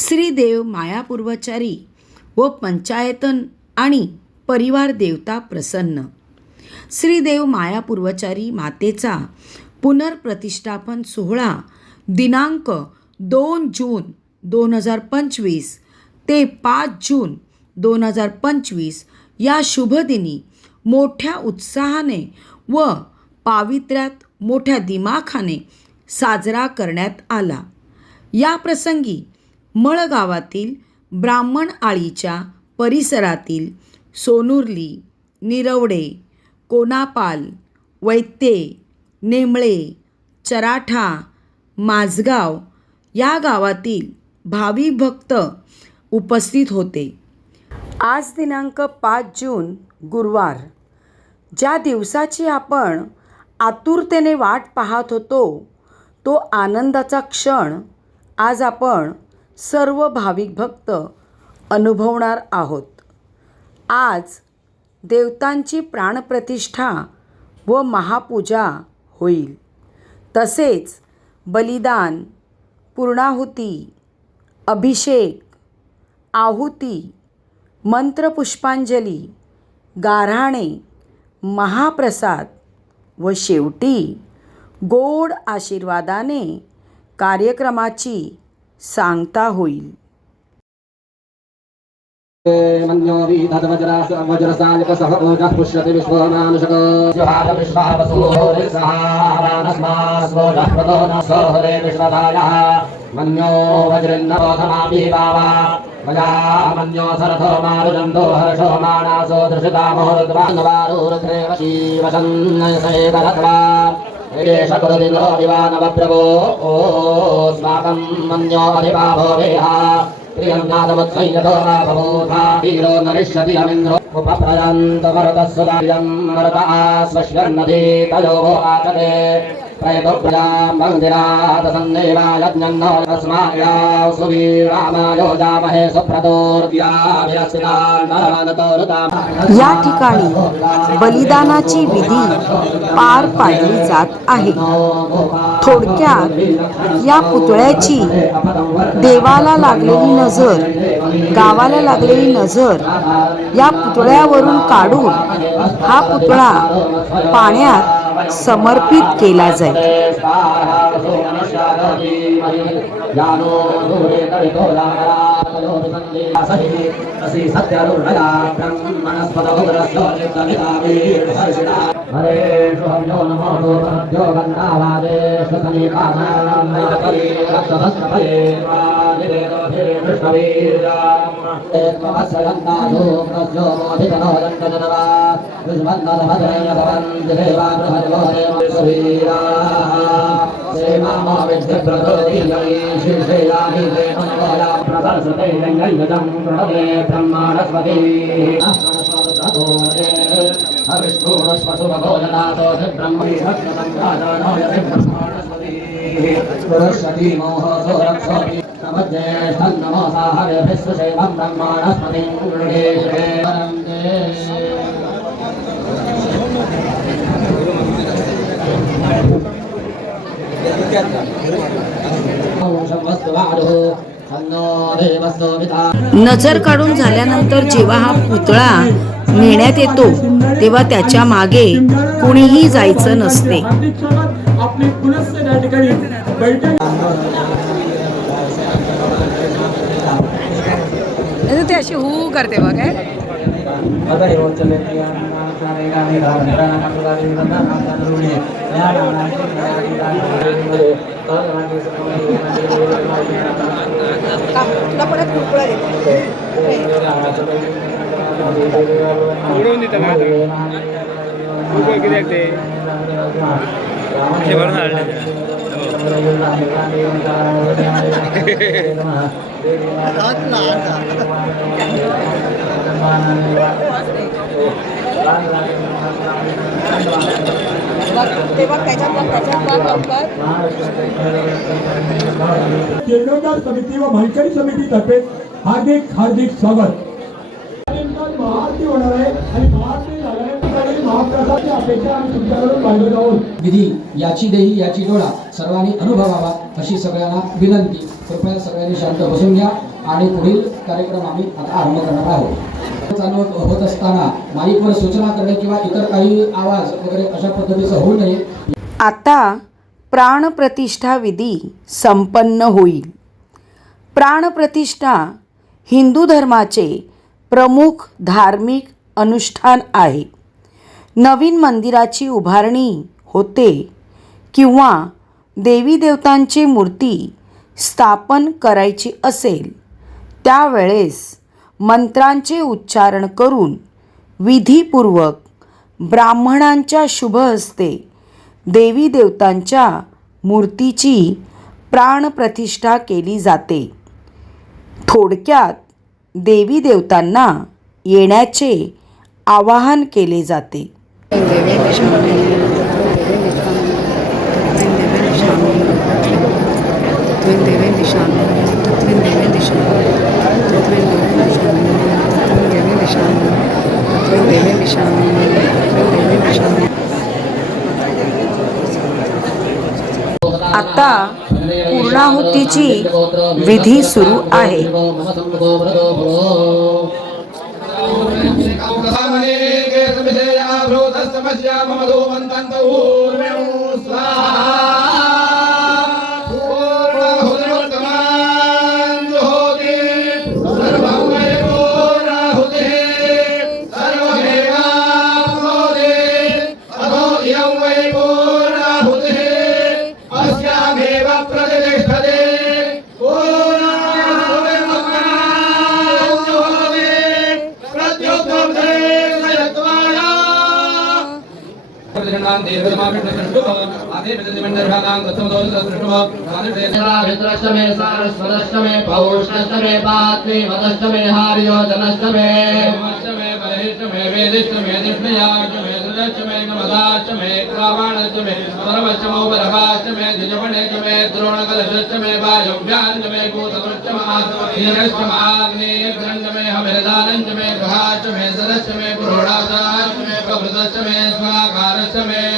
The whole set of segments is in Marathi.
श्रीदेव मायापूर्वचारी व पंचायतन आणि परिवार देवता प्रसन्न. श्रीदेव मायापूर्वचारी मातेचा पुनर्प्रतिष्ठापन सोहळा दिनांक दोन जून दोन हजार पंचवीस ते पाच जून दोन हजार पंचवीस या शुभदिनी मोठ्या उत्साहाने व पावित्र्यात मोठ्या दिमाखाने साजरा करण्यात आला. या प्रसंगी मळगावातील ब्राह्मण आळीच्या परिसरातील सोनुर्ली निरवडे कोनापाल वैत्ये नेमळे चराठा माझगाव या गावातील भावी भक्त उपस्थित होते. आज दिनांक पाच जून गुरुवार. ज्या दिवसाची आपण आतुरतेने वाट पाहत होतो तो आनंदाचा क्षण. आज आपण सर्व भाविक भक्त अनुभवणार आहोत. आज देवतांची प्राणप्रतिष्ठा व महापूजा होईल. तसेच बलिदान पूर्णाहुती अभिषेक आहुती मंत्रपुष्पांजली गाऱ्हाणे महाप्रसाद व शेवटी गोड आशीर्वादाने कार्यक्रमाची सांगता होईल. मन्यो वीधद्वज्रास वज्रसायकसह मन्यो वज्रिन्नरोधमाभिभावा सरथो मारुजन्तो हर्षो मानासो धृषिता मुहुर्द्वान्वारुरुद्रेव शिवशन्नयसेकरत्वा एष విదేశకులదిలో అధివానవప్రభో ఓస్మాకం మన్యో అధిభావో వేహ ప్రియంనాథవత్సైనతో రాభవోధా వీరో నరిష్యతి అమింద్రో ఉపప్రయంత మరుతస్సుదాయం మరుత ఆశ్వశ్యన్నదీ తయోగో ఆచతే या ठिकाणी बलिदानाची विधी पार पाडली जात आहे. थोडक्यात या पुतळ्याची देवाला लागलेली नजर गावाला लागलेली नजर या पुतळ्यावरून काढून हा पुतळा पाण्यात समर्पित केला जाईल. हरे शुभ्यो नमो। मोधितनो दण्डजनवा विष्मन्नभद्रय भवन्ति देवागृहजोरेवीरा सेमामो विद्यप्रदोदीयी शीर्षेयामि देवया प्रदर्शते लिङ्गैगजं प्रणवे ब्रह्माणस्पति हविष्णुष्पशुभोजनाथो ब्रह्मी सरस्वती मोहसो रक्षोति नमज्येष्ठं नमो साहवेभिस्वशैवं ब्रह्माणस्पतिं परं नजर काढून झाल्यानंतर जेव्हा हा पुतळा नेण्यात येतो तेव्हा त्याच्यामागे कुणीही जायचं नसते. अशी हू करते बघ उडवून देतं ते केंद्रकार समिती व भाईचारी समितीतर्फे हार्दिक हार्दिक स्वागत. महाआरती होणार आहे आणि महाआरती झाल्यानंतर महाप्रसादची अपेक्षा आम्ही तुमच्याकडून बाहेर जाऊन विधी याची देही याची डोळा. सर्वांनी अनुभवावा अशी सगळ्यांना विनंती. कृपया सगळ्यांनी शांत बसून घ्या आणि पुढील कार्यक्रम आम्ही आता आरंभ करणार आहोत. चालू होत असताना माईकवर सूचना करणे किंवा इतर काही आवाज वगैरे अशा पद्धतीचं होऊ नये. आता प्राणप्रतिष्ठा विधी संपन्न होईल. प्राणप्रतिष्ठा हिंदू धर्माचे प्रमुख धार्मिक अनुष्ठान आहे. नवीन मंदिराची उभारणी होते किंवा देवी देवतांची मूर्ती स्थापन करायची असेल त्यावेळेस मंत्रांचे उच्चारण करून विधीपूर्वक ब्राह्मणांच्या शुभ हस्ते देवी देवतांच्या मूर्तीची प्राणप्रतिष्ठा केली जाते. थोडक्यात देवी देवतांना येण्याचे आवाहन केले जाते. आता पूर्णाहुतीची विधी सुरू आहे. मित्रष्टमे सारस्वतष्टमे पौष्णष्टमे पात्वे मदष्टमे हार्योजनष्टमे अष्टमे वेदिष्टमे दिष्णयाष्टमे नमदाष्टमे द्विजपणेष्टमे द्रोणकलशष्टमे भूतकृष्टमाग्नेयग्रण्डमे सदष्टमे प्रभृतष्टमे स्वाकारष्टमे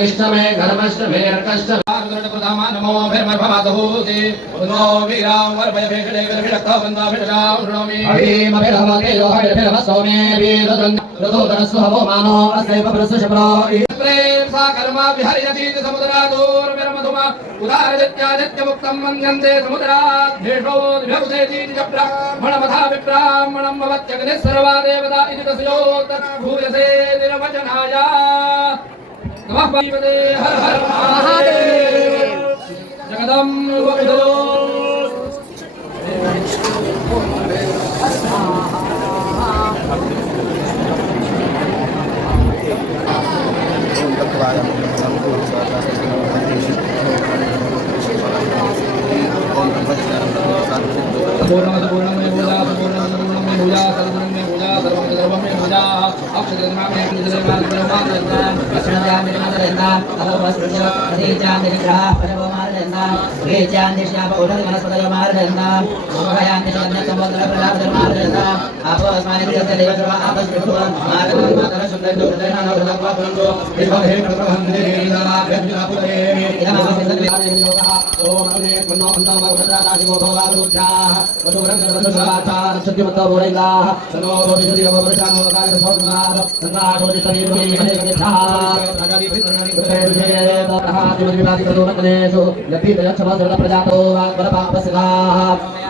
अग्निष्टमे घर्मष्टमे अर्कष्टमे नमो भैर्भवादभूति नो वीरां वर्भयभेषणे गर्भिरक्तबन्धाभिषणां शृणोमि हरिमभिरभते यो हरिभिरभसोमे वीरदन् रथोदनस्व हवो मानो अस्यैव प्रसुषप्रो प्रेम सा कर्मा विहर्यतीति समुद्रादूर्मिरमधुमा उदारदित्यादित्य मुक्तं मन्यन्ते समुद्रात् भेषोद्भ्यवसेतीति च ब्राह्मणमथा विब्राह्मणं भवत्यग्निः सर्वा देवता इति तस्योत्तर भूयसे निरवचनाय नमः पार्वते हर हर महादेव जगदम्ब पूर्णमद पूर्णमय पूजा पूर्णमद पूर्णमय पूजा सर्वमय पूजा सर्वम सर्वमय पूजा अक्षरमा में पूजा मान मान मान कृष्णजामि मादरेन्दां अहोपस्पृश्य अधीजामि निग्रह परवो मादरेन्दां वेचान्ति श्याम ओढति वनस्पतयो मादरेन्दां मोहयान्ति चन्द्र समुद्र प्रलापदर मादरेन्दां आपो अस्मानि कृतस्य देव सर्व आपस्पृष्टो मादरेन्दां मातर सुन्दर दुर्दयना नवदं वापरन्तो विभवे प्रभवन्ते लीलाभ्यञ्जना पुरे इदमहं ओम अग्ने पुन्नो अन्तो मगभद्रादाशिवो भवारुद्राः वधुवरं सर्वसुभाचार सत्यमतो बोरैलाः तनो बोधिसति अवप्रशानो कालिक सौद्धार तन्नाशो दिशति मुनि हरे कनिष्ठाः नगरि भितरनि कृते विजये ततः दिवदिवादि कृतो नकनेषु लभ्यते यच्छमा सर्व प्रजातो वाग्वरपापसिकाः आखंडलोक भगवान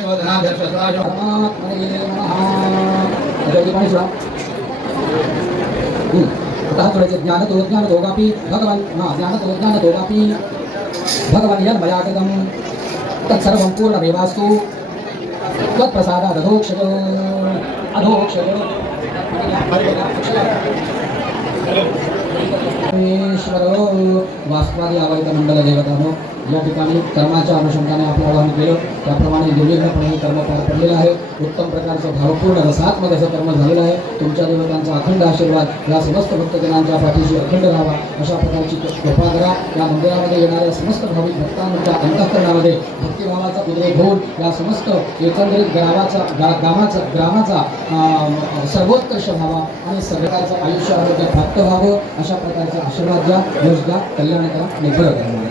अतः थोडे ज्ञान तो ज्ञान दोगापि भगवान हा ज्ञान तो ज्ञान दोगापि भगवान यन् मया कृतं तत्सर्वं पूर्णमेवास्तु त्वत्प्रसादात् अधोक्षजो अधोक्षजो परमेश्वरो वास्तवादी आवैत मंडल देवतानो या ठिकाणी कर्माच्या अनुषंगाने आपलं आवाहन केलं. त्याप्रमाणे निर्विघ्नपणे कर्म पार पडलेलं आहे. उत्तम प्रकारचं भावपूर्ण रसात्मक असं कर्म झालेलं आहे. तुमच्या देवतांचा अखंड आशीर्वाद या समस्त भक्तजनांच्या पाठीशी अखंड राहावा. अशा प्रकारची कृपा करा. या मंदिरामध्ये येणाऱ्या समस्त भाविक भक्तांच्या अंतःकरणामध्ये भक्तिभावाचा उद्रेक होऊन या समस्त एकंदरीत गावाचा गा गावाचा ग्रामाचा सर्वोत्कर्ष व्हावा आणि सगळ्याचं आयुष्य आरोग्य प्राप्त व्हावं. अशा प्रकारचा आशीर्वाद द्या रोजगार कल्याण करा आणि बरं करा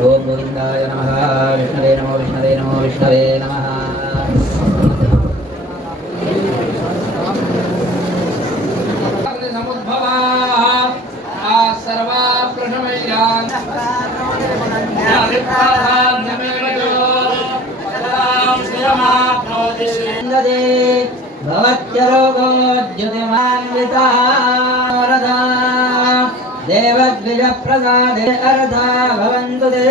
गोविंदाय नमः विष्णवे नमो विष्णवे नमो विष्णवे नमः समुद्भवा सर्वा प्रथमयान् नन्दे भवत्यरोगोद्युतिमान्वितारदा देवद्विजप्रसादे अर्धा भवन्तु ते।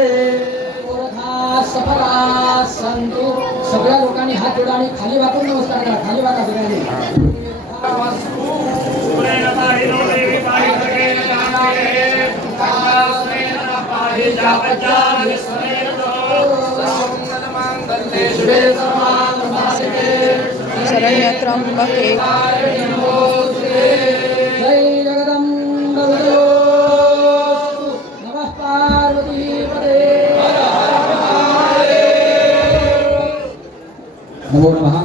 सफला संतु सगळ्या लोकांनी हात जोडा आणि खाली वाकून नमस्कार करा. खाली वाका सगळ्यांनी. नमो पहा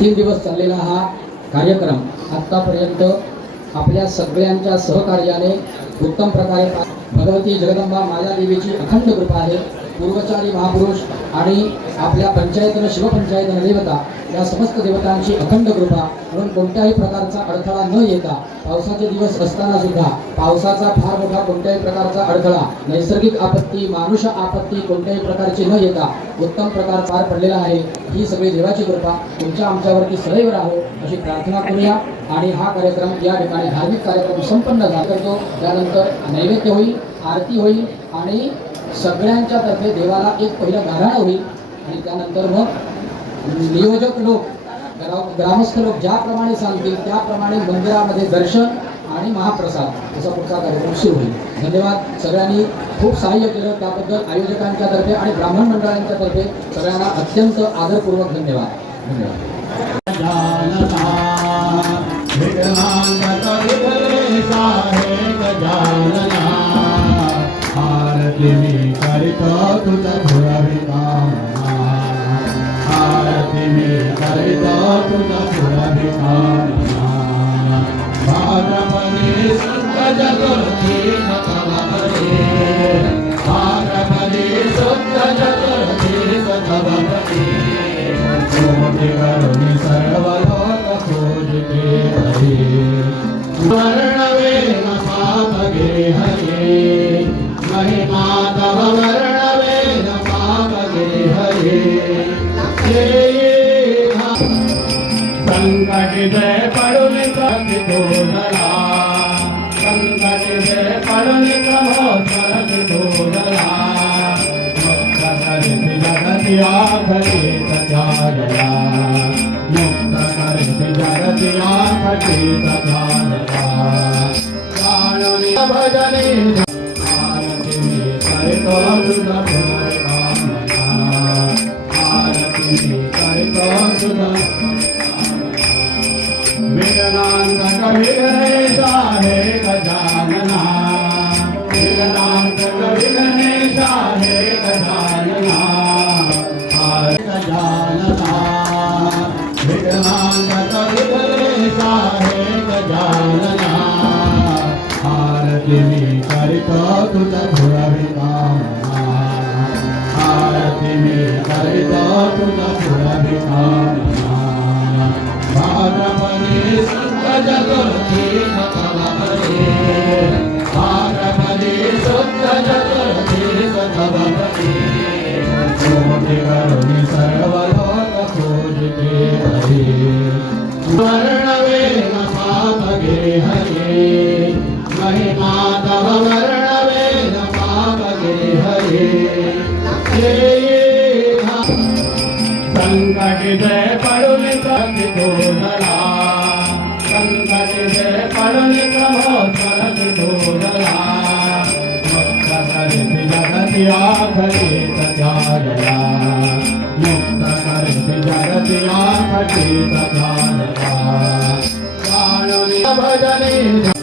तीन दिवस चाललेला हा कार्यक्रम. आत्तापर्यंत आपल्या सगळ्यांच्या सहकार्याने उत्तम प्रकारे भगवती जगदंबा मायादेवीची अखंड कृपा आहे. पूर्वचारी महापुरुष आणि आपल्या पंचायतनं शिवपंचायतनं देवता या समस्त देवतांची अखंड कृपा म्हणून कोणत्याही प्रकारचा अडथळा न येता पावसाचे दिवस असताना सुद्धा पावसाचा फार मोठा कोणत्याही प्रकारचा अडथळा नैसर्गिक आपत्ती मानुष आपत्ती कोणत्याही प्रकारची न येता उत्तम प्रकार पार पडलेला आहे ही सगळी देवाची कृपा. तुमच्या आमच्यावरती सदैव राहो अशी प्रार्थना करूया. आणि हा कार्यक्रम या ठिकाणी धार्मिक कार्यक्रम संपन्न झाला करतो त्यानंतर नैवेद्य होईल आरती होईल आणि सगळ्यांच्या तर्फे देवाला एक पहिलं गाराणं होईल. आणि त्यानंतर मग नियोजक लोक ग्रामस्थ लोक ज्याप्रमाणे सांगतील त्याप्रमाणे मंदिरामध्ये दर्शन आणि महाप्रसाद असा पुढचा कार्यक्रम सुरू होईल. धन्यवाद. सगळ्यांनी खूप सहाय्य केलं. त्याबद्दल आयोजकांच्या तर्फे आणि ब्राह्मण मंडळांच्या तर्फे सगळ्यांना अत्यंत आदरपूर्वक धन्यवाद. धन्यवाद. करीतो जगति आखरी तजाडला मुक्त करति जगति आखरी तजाडला काणुनि भजने आरती में करतो तुझा भोरा विकाम आरती में हरे दा तुझा भोरा विकाम भजने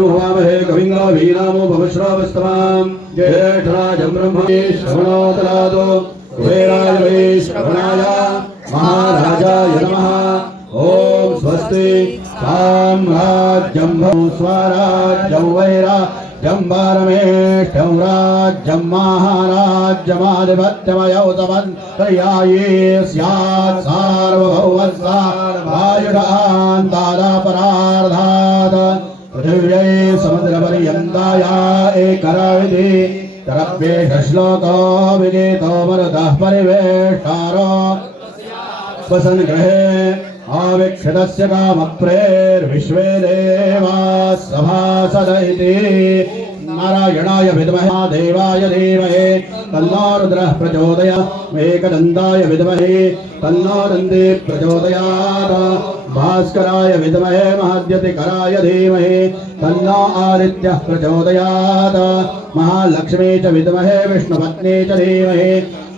वामहे कविङ्गवीनामो भवश्रावस्तमां ज्येष्ठराजं ब्रह्मणोतरादो कुबेराय वै श्रवणाय महाराजाय नमः। ॐ स्वस्ति साम्राज्यं स्वाराज्यं वैरा जम्बारमेष्ठं राज्यं महाराज्यमाधिपत्यमयौतमन्त्रयाये स्यात् सार्वभौमस्तारापरार्धा पृथिव्यै समुद्रपर्यन्ताया एकराविधि तरप्येषश्लोको विनीतो मरुतः परिवेष्टारो वसन् गृहे आविक्षितस्य कामप्रेर्विश्वे देवाः सभासद इति नारायणाय विद्महे देवाय धीमहि तन्नो रुद्रः प्रचोदयात् एकदन्ताय विद्महे तन्नो नन्दी प्रचोदयात् भास्कराय विद्महे महाद्यतिकराय धीमहि तन्नो आदित्यः प्रचोदयात् महालक्ष्मी च विद्महे विष्णुपत्नी च धीमहि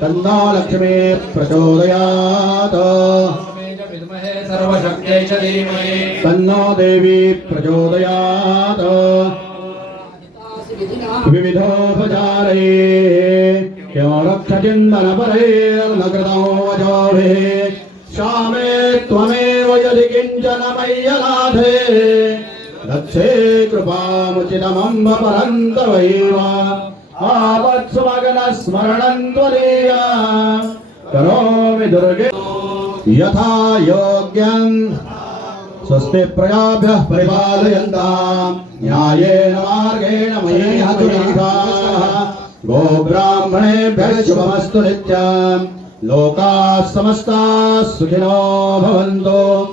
तन्नो लक्ष्मी प्रचोदयात् विद्महे सर्वशक्त्यै च धीमहि तन्नो देवी प्रचोदयात् विविधोपचारै रक्षचिन्तनपरैर्नकृतो वचोभिः श्यामे त्वमेव यदि किञ्चन मय्यनाथे दक्षे कृपामुचितमम्ब परन्तवैव आपत्सुमगनस्मरणं त्वदीया करोमि दुर्गे यथा योग्यम् स्वस्ति प्रजाभ्यः परिपालयन्ताम्। न्यायेन मार्गेण मयि हतुरीशाः गोब्राह्मणेभ्यः शुभमस्तु नित्यम् लोकाः समस्ताः सुखिनो भवन्तु।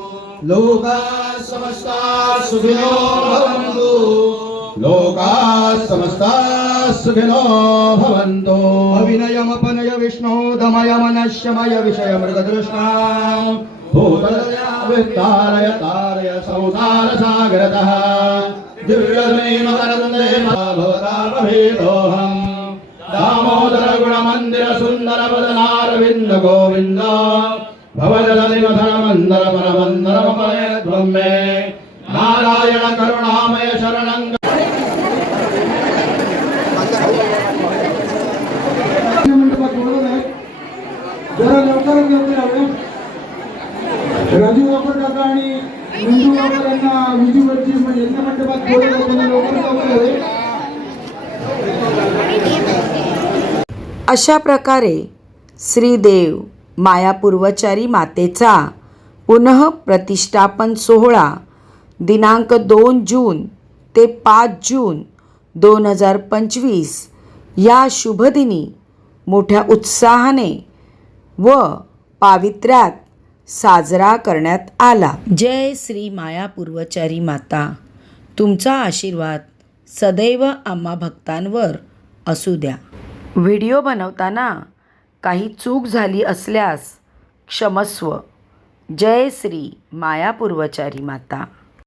लोकाः समस्ताः सुखिनो भवन्तु। लोकाः समस्ताः सुखिनो भवन्तु। अविनयमपनय विष्णो दमय मनश्यमय विषय मृगदृष्टा भूतदया विस्तारय तारय संसारसागरतः दिव्यमेमकरन्दे भवतामभेदोऽहम् दामोदर गुणमन्दिर सुन्दर वदनारविन्द गोविन्द भवजलनिमधर मन्दर परमन्दर मपयध्वं मे नारायण करुणामय शरणं मंडपात बोलत आहेत जरा लवकरात लवकर यावे राजू वापर काका आणि मंजू वापर यांना विजूवरची म्हणजे यज्ञ मंडपात बोलत आहेत लवकर अशा प्रकारे श्रीदेव मायापूर्वचारी मातेचा पुनः प्रतिष्ठापन सोहळा दिनांक दोन जून ते पाच जून दोन हजार पंचवीस या शुभदिनी मोठ्या उत्साहाने व पावित्र्यात साजरा करण्यात आला. जय श्री मायापूर्वचारी माता. तुमचा आशीर्वाद सदैव आम्हा भक्तांवर असू द्या. व्हिडिओ बनवताना काही चूक झाली असल्यास क्षमस्व. जय श्री मायापूर्वचारी माता.